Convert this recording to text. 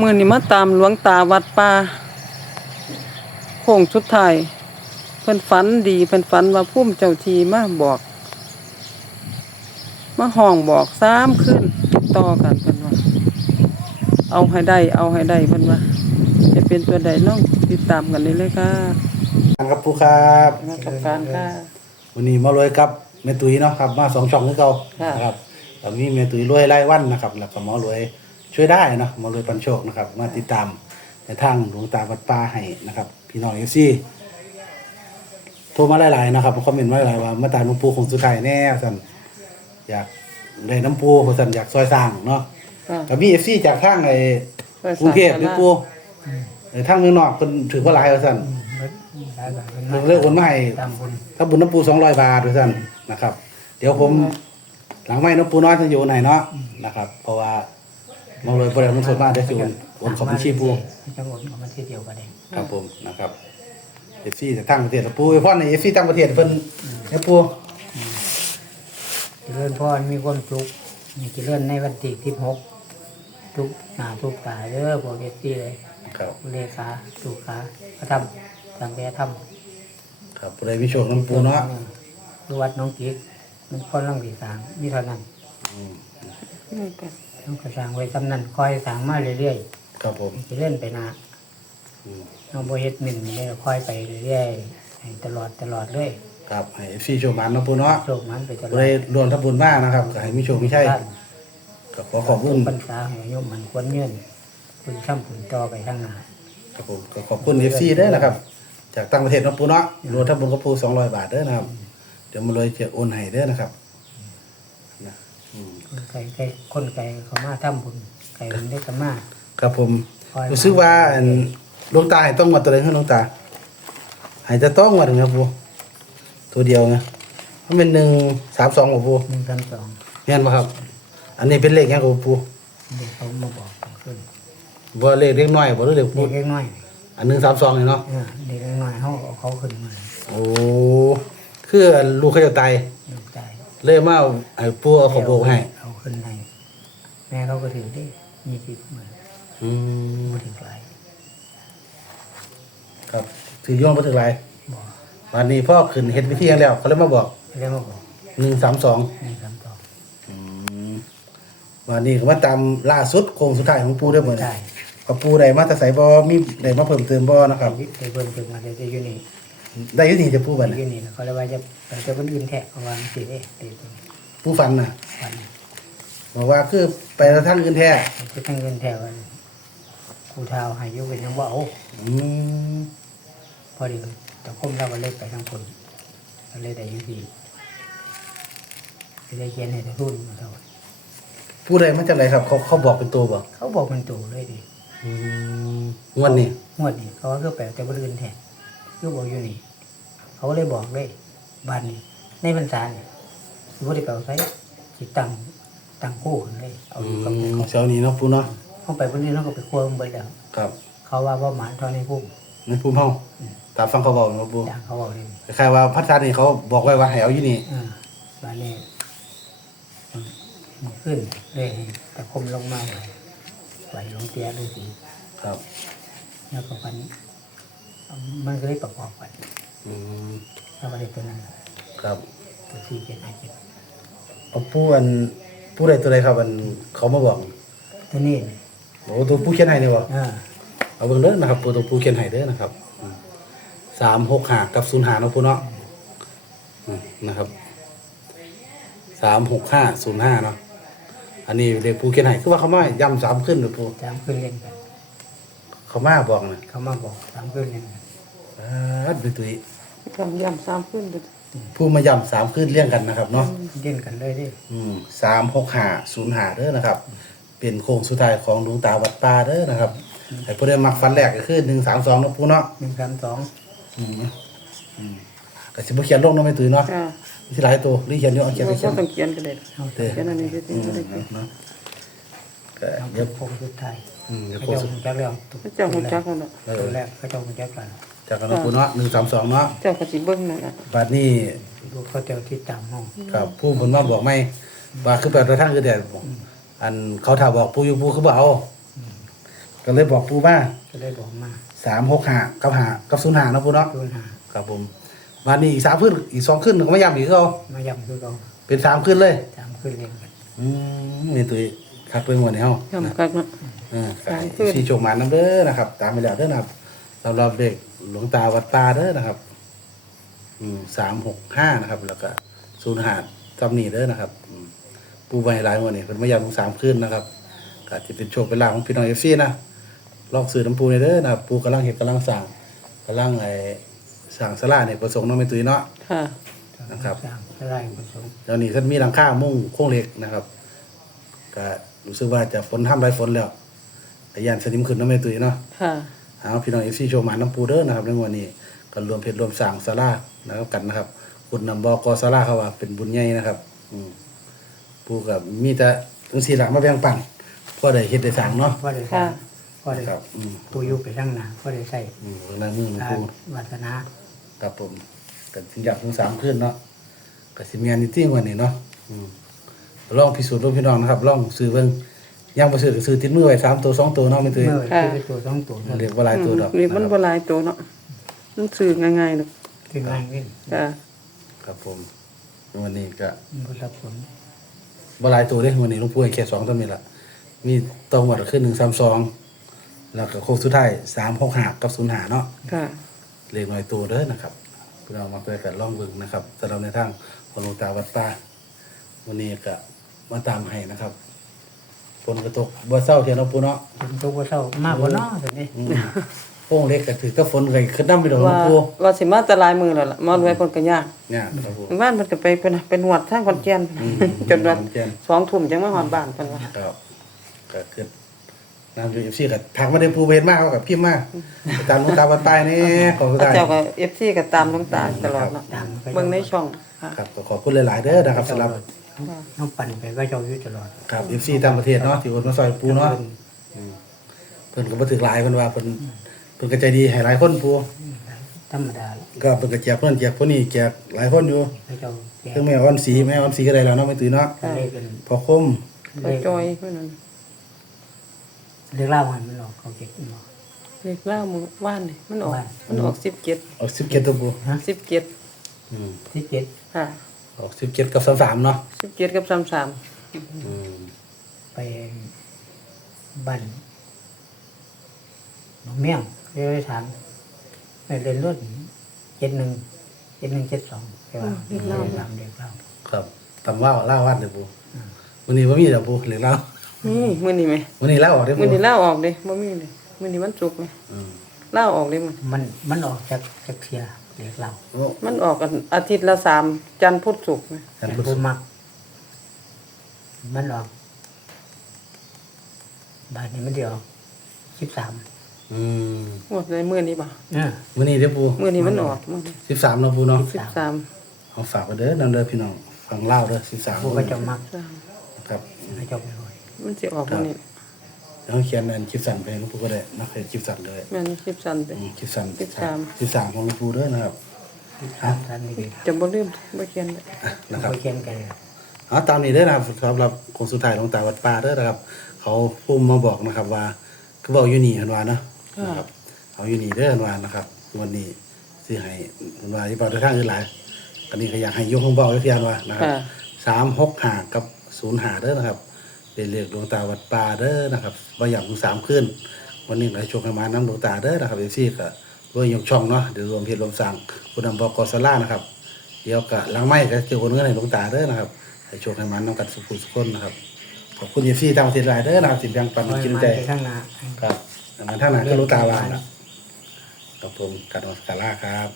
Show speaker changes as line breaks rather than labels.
มื่อนี้มาตามหลวงตาวัดป่าโค้งสุดท้ายเพิ่นฝันดีเพิ่นฝันว่าพุ่มเจ้าทีมาบอก มาห้องบอกสามคืนติดต่อกันเพิ่นว่า เอาให้ได้ เอาให้ได้เพิ่นว่า จะเป็นตัวใดน้องติดตามกันได้เลยค่ะ
ครับผู้ครับ
นักกับการค่ะ
วันนี้มารวยครับแม่ตุ้ยเนาะครับ มาสองช่องคือเก่า
ค่ะ
นะครับแล้วมีแม่ตุ้ยรวยรายวันนะครับ แล้วก็หมอรวย ช่วยได้เนาะหมอรวยปันโชคนะครับ มาติดตามในทางหลวงตาวัดป่าให้นะครับ พี่น้องเอฟซีโทรมาหลายๆนะครับคอมเมนต์มาหลายๆว่ามาตามหลวงปู่คงสุดท้ายแน่สันอยากได้น้ำปูเพราะสันอยากซอยสร้างเนาะ
ค่ะ
ก็มีเอฟซีจากทางไอ้กรุงเทพหรือปูเออทางเมืองนอกเพิ่นถือว่าหลายว่าสันเพิ่นเลือกคนมาให้
ตามคน
ถ้าบุญน้ำปูสองร้อยบาทด้วยกันนะครับ เดี๋ยวผมหลังไม้น้ำปูน้อยจะอยู่ไหนเนาะนะครับ เพราะว่า มาเลยบริเวณมันสดมากได้สิโอนโอนของบัญชีปู
จังหวัดของประเทศเดียวกันเอง
ครับผมนะครับเอฟซีจะตั้งประเทศปูไอ้พ่อในเอฟซีตั้งประเทศเพิ่นเนี่ยปู
เจริญพรมีความสุขมีเจริญในวันที่ที่หกทุกหน้าทุกตาเด้อพวกเอฟซีเลย
ครับ
เลขาสุขาพระธรรมสังเกตธรรม
ครับบริเวณวิโชคน้ำปูเนาะ
ดูวัดน้องกิ๊กมันคนลังสีสางนี่เท่านั้น
อืม
น้องกระสร้างไว้สำนันคอยสร้างมาเรื่อย
ครับผม
ๆจะเล่นไปหนา
อืม
น้องโบเฮ็ดหนึ่งนี่เราคอยไปเรื่อยๆให้ตลอดตลอดเลย
ครับให้เอฟซีโชว์มันน้ำปูเนาะ
โชคมันไปตล
บ
อด
ริรวมทับบุญมากนะครับก็ให้มีโชคมีชัยก็ขอขอบคุณ
ปัญษาให้โยมมันควรเงื่อนคุณช่ำคุณต่อไปข้างหน้า
ครับผมก็ขอบคุณเอฟซีด้วยนะครับ จากต่างประเทศน้ำปูเนาะรวมทับบุญกับปูสองร้อยบาทเด้อนะครับเดี๋ยวมาเลยจะโอนให้เด้อนะครับนะอืม
คน ไก่ไก่คนไก่เขามาทำบุญไก่บุญได้กันมา
ครับผม
คอยมา
รู้สึกว่าอันหลวงตาให้ต้องมาตัวเดียวให้หลวงตาให้จะต้องมาถึงนะปูตัวเดียวนะมันเป็นหนึ่งสามสองของปู
หนึ่งสามสอง
เห็นไหมครับ อันนี้เป็นเลขยังของปู
เด็กเขามาบอกขึ้น
ว่าเลขเล็กน้อยบ่หรือเลขปู
เด็กเล็กน้อย
อันหนึ่งสามสองเนาะ
เออเด็กเล็กน้อยเขาเอาเขาขึ้นมา
โอ้คืออันลูกเขาจะตาย
เด็กใจ
เลยมาเอาไอ้ปูเอาของโบกให้
เอาขึ้นให้ แม่เขาก็ถือได้ยี่สิบหมื่น
อืม
มาถึงหลาย
ครับ ถือย่องมาถึงไร
บอก
วันนี้พ่อขึ้นเฮ็ดวิธีให้แล้วเขาเลยมาบอก
เรียกมาบอก
หนึ่งสามสอง
หนึ่งสามสอง
วันนี้ก็มาตามล่าสุดโค้งสุดท้ายของปูได้เหมือน
ได้
กับปูได้มาแต่ใส่บอมีได้มาเพิ่มเติมบอนะครับ
ไปเพิ่มเติมมาเดี๋ยวจะอยู่นี่
ได้อยุติจะปูบัด
อ
นี้
ยู่นี่แล้วเขาเลยว่าจะไปจะคนอื่นแทะเอาวางสิเด้เดี๋ยว
ปูฟันน่ะ
วันนี้
บอกว่าคือไปแล้วทั้งอื่นแท้
คือทั้งเงินแถวกันครูเท้าใหายยกเป็นยังบ่เอา
อืม
พอดีแต่คมเราก็เล็กไปทางคนก็เลยได้อยุทีก็เลยเขียนให้ได้รุ่นมาเท่า
ปูได้มาจากไหนครับ เขาเขาบอกเป็นตัวบ่
เขาบอกมันตู่เลยดิ
อืมงวดนี้
งวดนี้เขาว่าคือแปลแต่บริเวณแทน คือบอกอยู่นี่ เขาก็เลยบอกเลยบ้านนี้ในพรรษาเนี่ยสมมติเขาใช้จิตตั้งตั้งคู่กันเลย เอา
อื
อยู่กับ
ม
เขา
เช้านี้เนาะปูเนาะ
เขาไปพวกนี้เขาก็ไปควงเบิดแล้ว
ครับ
เขาว่าว่าหมาเท่านี้พุ่ม
ในภูมิเฮาตามฟังเขาบอกเนาะปู
อย่างเขาบอกเลย
คล้ายๆว่าพัฒนานี่เขาบอกไว้ว่าให้เอาอยู่นี่
อ่าบ้านนี้มันขึ้นเลยแต่คมลงมาไหวไหวลงเตี้ยดูสิ
ครับ
แล้วก็พัน มันก็เลยประกอบกัน
อืม
แล้วก็เลยตัวนั้น
ครับ
ตัวสี่เจ็ดห้าเจ็ด
เอาปูอันปูได้ตัวใดครับอันเขามาบอก
ตัวนี้
โอ้ตัวปูเขียนให้นี่บ่
อ่า
เอาเบิ่งเด้อนะครับปูตัวปูเขียนให้เด้อนะครับสามหกหากับศูนย์หาเนาะปูเนาะอืมนะครับสามหกห้าศูนย์ห้าเนาะอันนี้เด็กปูเขียนให้คือว่าเขามาย้ำสามขึ้นหรือปู
สามขึ้นเล่นกัน
เขามาบอกนะ
เขามาบอกสามขึ้นเล่นกัน
อ่าดูตุย
จำย้ำสามขึ้นเด้อ
ผู้มาย้ำสามขึ้นเรียงกันนะครับเนาะ
เล่นกันเลยดิ
อืมสามหกห้าศูนย์หาเด้อนะครับ เป็นโค้งสุดท้ายของดวงตาวัดป่าเด้อนะครับไอ้ผู้ได้มักฟันแรกก็คือหนึ่งสามสองนาะปูเนาะ
หนึ่งสามสอง
อืมอืมแต่สิบ่เขียนลงเนาะไม่ตื่นเนาะ
จ้า
มีหลายตัวรีเขียนอยู่เอาเขียน
เรา
ไปเขียน
ต้องเขียนกันเลย
เอา
เด้อ
เขียนอันนี้ก็
อื
ได้
ม
ก็ได้
เนาะ ก็
เอา
เดี๋ยว
โค้งสุดท้าย
อืมเดี๋ยว
เขา
โค้ง
เจ้า
สุด
หุ่นจักแล้ว
พระเจ้าหุ่นจักนั่นน่ะ
เอ
ตัว
อ
แรกเขาเจ้าหุ่นจักกัน
จากกันเนาะปูเนาะหนึ่งสามสองเนาะ
เจ้าก็สิเบิ่งนั่นน่ะ
บัดนี้
ดูเขาเจ้าที่ตามห้อง
ครับผู้ผลมาบอกไม่ว่าคือแบบกระทั่งคือแต่อันเขาถามบอกผู้อยู่ผู้คือบ่เอาก็เลยบอกปูว่า
ก็เลยบอกมา
สามหกห้ากับห้ากับศูนย์ห้าเนาะปูเนาะ
ศูนย์หา
ครับผมวันนี้อีกสามขึ้นอีกสองขึ้นก็ไม่ย้ำอีกเขา
มาย้ำคือเขา
เป็นสามขึ้นเลย
ตามขึ้นเรียงกัน
อืมนี่ตุ้ย คัดเพิ่งวันนี้เฮา
ย่ำกักเนาะ
เออ
สามขึ้น
สี่โชคหมาน้ำเด้อนะครับ ตามไปแล้วเด้อนะครับสำหรับเด็กหลวงตาวัดตาเด้อนะครับ อืมสามหกห้านะครับ แล้วก็ศูนย์หาดจำนี่เด้อนะครับอืมปูใบหลายวันนี้เป็นมายามถึงสามขึ้นนะครับก็จะเป็นโชคเป็นลาภของพี่น้องเอฟซีนะ ลอกสื่อน้ำปูในเด้อนะครับ ปูกำลังเห็ดกำลังสั่งกำลังไอ้สั่งสลาเนี่ยประสงค์น้องไม่ตุยเนาะ
ค่ะ
นะครับ
สามก็ได้ผสม
เดี๋ยวนี้ท่านมีหลังคามุ่งโค้งเหล็กนะครับก็ รู้สึกว่าจะฝนห้ามไรฝนแล้วแต่ยานสนิมขึ้นน้องไม่ตุยเนาะ
ค่ะ
เอาพี่น้องเอฟซีโชว์หมาน้ำปูเด้อนะครับในวันนี้ก็รวมเพชรรวมสั่งสารานะครับกันนะครับคุณนำบอกอสาราเขาว่าเป็นบุญใหญ่นะครับ อืมปูกับมีแต่ทั้งสี่หลังมาแบ่งปันพอได้เฮ็ดได้สั่งเนาะ
พอได้
ค่ะ
พอได้
ครับ อืม
ตัวอยุไปทั้งหนาพอได้ใส่
อืมในมือของ
การ
ปู
วัฒนา
ครับผมกันถึงอยากถึงสามขึ้นเนาะก็สิมีอันนี้ติ้งวันนี้เนาะอืม ลองพิสูจน์ร่วมพี่น้องนะครับลองซื้อเบิ่งยังบ่ซื้อก็ซื้อติดมือไว้สามตัวสองตัวเนาะไม่ตื่น
เมื่อคือตัวสองตัวนั่น
เรียกว่าหลายตัวดอก
เรียกมัน
นะค
บ่
รับ
หลายตัวเนาะมันสื่อง่ายๆเนาะ
คือง่ายขึ้น
ค่ะ
ครับผมวันนี้ก็
มันก็รับผล
บหลายตัวเด้วันนี้หลุงปู่ให้แค่สองตัวนี้ละมีตัวหมดขึ้นหนึ่งสามสองแล้วก็โค้งสุดท้ายสามหกหากับศูนย์หาเนาะ
ค่ะ
เลขหน่อยตัวเด้อนะครับเรามาเปิดกันล่องเบิ่งนะครับสำหรับในทางของหลวงตาวัดป่าวันนี้ก็ มาตามให้นะครับฝนกระตกบ่เศร้าเทียนเอาปูเนาะ
เป็นตัวว่าเศร้ามากกว่าน้อตัวนี้
อืมโป้งเล็กก็ถือแตะฝนก็ขึ้นน้ำไปดอกหลว
ว่าง
ปู่
ว่าสิมาแตะลายมือแล้วล่ะมารวยเพิ่นก็ยาก
เนี่ยครับผม
บ้านเพิ่นก็ไปเพิ่นน่ะเป็นหวัดทางขอนแก่น
อืม
จนว่า
ขอนแก่น
สองทุ่มจังมาฮอดบ้านเพิ่นว่า
ครับก็เกิดน้ำอยู่เอฟซีกับทางมาเดนภูเวนมากเขากับพิมพ์มากตามหลวงตาวัดป่านี่ของสุด
พระ
ท้าย
เจ้าก็ FC ก็ตามหลวงตาตลอดเนาะ
ตามไป
เบิ่งในช่องค่ะ
ครับก็ขอบคุณหลาย ๆ เด้อนะครับสำหรับ
น้องปั่นไปก็เจ้าอยู่ตลอด
ครับเอฟซีต่างประเทศเนาะที่โอนมาซอยปูเนาะอืมเพิ่นก็บ่ถึกหลายเพิ่นว่าเพิ่นเพิ่นก็ใจดีให้หลายคนปู
ธรรมดา
ก็เพิ่นก็แจกเพิ่นแจกคนนี้แจกหลายคนอยู่
แล้วเจ้าแก่
ถึงแม่อ่อนสีแม่อ่อนสีก็ได้แล้วเนาะไม่ตื่นเนาะ
เลขเป็น
พอคม
ไปจอยเพิ่นนั่น
เลขเล่าหันมันออกเขาเจ็ดมันออก
เลขล่ามือว่านนี่มันออก
ว่าน
มันออก17
เอา17ตัวปู
ฮะ
17
อืม
ที่เจ็ด
ค่ะ
ออก17กับ33เนาะ
17กับ33
อืม
ไปบ้านหนองเมี่ยงเรียกได้ถามไปเรียนรถเจ็ดหนึ่งเจ็ดหนึ่งเจ็ดสองใช่ป่ะเรียกเล่าตามเรียกเล่า
ครับตำว่าเล่าวัดเด้อปูวันนี้บ่มีดอกปูเหลือเล่า
นี่มื้อนี้ไหม
วันนี้เล่าออกเด้อปู
มื้อนี้ลาออกเด้บ่มีเลยมื้อนี้มันสุกร์ไหม
อืม
ลาออกเด้มื้อ
มันมันออกจากจากเสีย เรียกเล่า
โอ้
มันออกกันอาทิตย์ละสามจันทร์พุธศุกร์ไหม
ท่าน
แต่
ผู้ช
ผู้
ม
มัก มันออกบาทนี้มันเดียวสิบสาม
อืม
หมดเลยมื้อนี้บ่
เออ
วันนี้เด้อปู
มื้อนี้มันออกมื้อนี้
13เนาะปูเนาะ
13
เอาฝากไว้เด้อนำเด้อพี่น้องฟังเล่าเด้อ13
ผู้ก็เจะมัก
ครับ
ก็เจะไปรวย
มันสิออกมื้อนี้
แล้วเขียนอันคลิปสั่นไปหลวงปู่ก็ได้นะเคยคลิปสั่นเลย
แม่น13เด้
อืมคลิปสั่น
13
13ของหลวงปู่เด้อนะครับ
สิบสามท่านนี่
จะบ่ลืมบ่เขียนเลย
อะนะครับ
ไปเขียนกัน
เอาตามนี้เด้อนะครับสำหรับคนสุดท้ายหลวงตาวัดป่าเด้อนะครับ เขาพุ่มมาบอกนะครับว่าคือบอกอยู่นี่เพิ่นว่าเนาะนะครับเอาอยู่นี่เด้อเพิ่นว่านะครับวันนี้สิให้เพิ่นว่าที่บอกทางอื่นหลายอันนี้ก็อยากให้ยกของเบาอยู่ที่อันว่านะครับ
ค่ะ
สามหกหากับศูนย์หาเด้อนะครับ เป็นเรียกดวงตาวัดป่าเด้อนะครับว่าอย่างถึงสามขึ้น วันนี้ก็ให้โชคให้มาน้ำดวงตาเด้อนะครับเอฟซีก็รวยยกช่องเนาะเดี๋ยวรวมเพจรวมสั่งคุณนำบอกกอสล่านะครับ เดี๋ยวก็หลังไม้ก็เกี่ยวกับเงินให้ดวงตาเด้อนะครับให้โชคให้มาน้ำกันสุขุสุขคนนะครับขอบคุณเอฟซีตามประเทศหลายเด้อนะครับสิแบ่งปัน
ร้อย
กิน
มัน
ใจ
ไปข้างหน้า
ครับอันนั้นท่านนั้นก็รู้ตาว่านะครับผมการนมัสการลาครับ